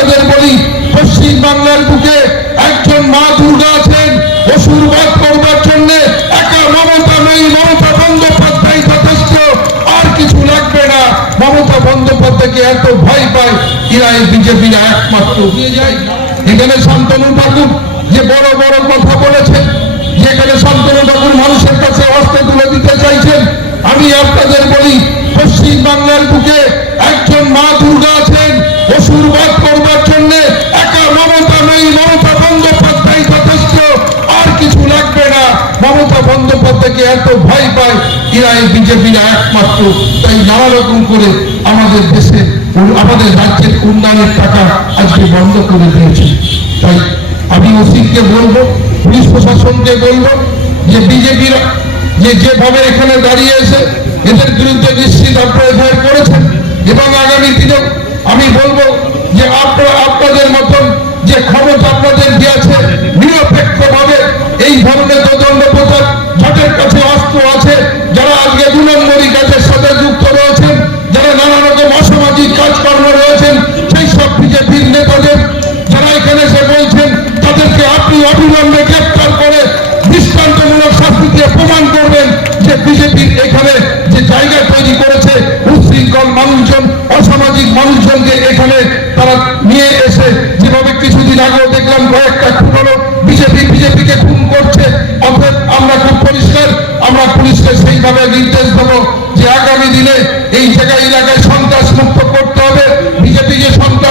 আপনাদের বলি, পশ্চিম বাংলার বুকে একজন মা দুর্গা আছেন, অসুরবাদ করবার জন্য একা মমতা নেই, মমতা বন্দ্যোপাধ্যায় যথেষ্ট, আর কিছু লাগবে না। মমতা বন্দ্যোপাধ্যায়কে এত ভয় পায়, এরা এই বিজেপিরা একমাত্র দিয়ে যায়। এখানে শান্তনু ঠাকুর যে বড় বড় কথা বলেছেন, যেখানে শান্তনু ঠাকুর মানুষের কাছে অস্ত্র তুলে দিতে চাইছেন, আমি আপনাদের বলি, পশ্চিম বাংলার বুকে একজন মা দুর্গা আছেন, অসুরবাদ করবার জন্য একা মমতা নেই, মমতা বন্দ্যোপাধ্যায় যথেষ্ট, আর কিছু লাগবে না। মমতা বন্দ্যোপাধ্যায়কে এত ভয় পায়, এরা এই বিজেপিরা একমাত্র। তাই নানা রকম করে আমাদের দেশে, আমাদের রাজ্যের উন্নয়নের টাকা আজকে বন্ধ করে দিয়েছে। তাই আমি ওসিকে বলবো, পুলিশ প্রশাসনকে বলবো, যে বিজেপিরা যেভাবে এখানে দাঁড়িয়ে এসে এদের বিরুদ্ধে নিশ্চিত আপনারা এফআইআর করেছেন, এবং আগামী দিনেও আমি বলবো যে আপনারা আপনাদের মতন যে ক্ষমতা আপনাদের দিয়েছে, নিরপেক্ষভাবে এই ধরনের তদন্ত প্রচার যাদের কাছে অস্ত্র আছে, যারা আজকে 2 নম্বরী কাজের সাথে যুক্ত রয়েছেন, যারা নানা রকম অসামাজিক কাজকর্ম রয়েছেন, সেই সব বিজেপির নেতাদের যারা এখানে এসে বলছেন, তাদেরকে আপনি অবিলম্বে গ্রেপ্তার করে দৃষ্টান্তমূলক শাস্তি দিয়ে প্রমাণ করবেন যে বিজেপির এখানে যে জায়গা তৈরি করেছে, উচ্ছৃঙ্খল মানুষজন, অসামাজিক মানুষজনকে এখানে তারা নিয়ে এসে, যেভাবে কিছুদিন আগেও দেখলাম কয়েকটা খুন হলো, বিজেপিকে খুন করছে। অতএব আমরা খুব পরিষ্কার, আমরা পুলিশকে সেইভাবে নির্দেশ দেবো যে আগামী দিনে এই জায়গায় এলাকায় সন্ত্রাস মুক্ত করতে হবে। বিজেপি যে সন্ত্রাস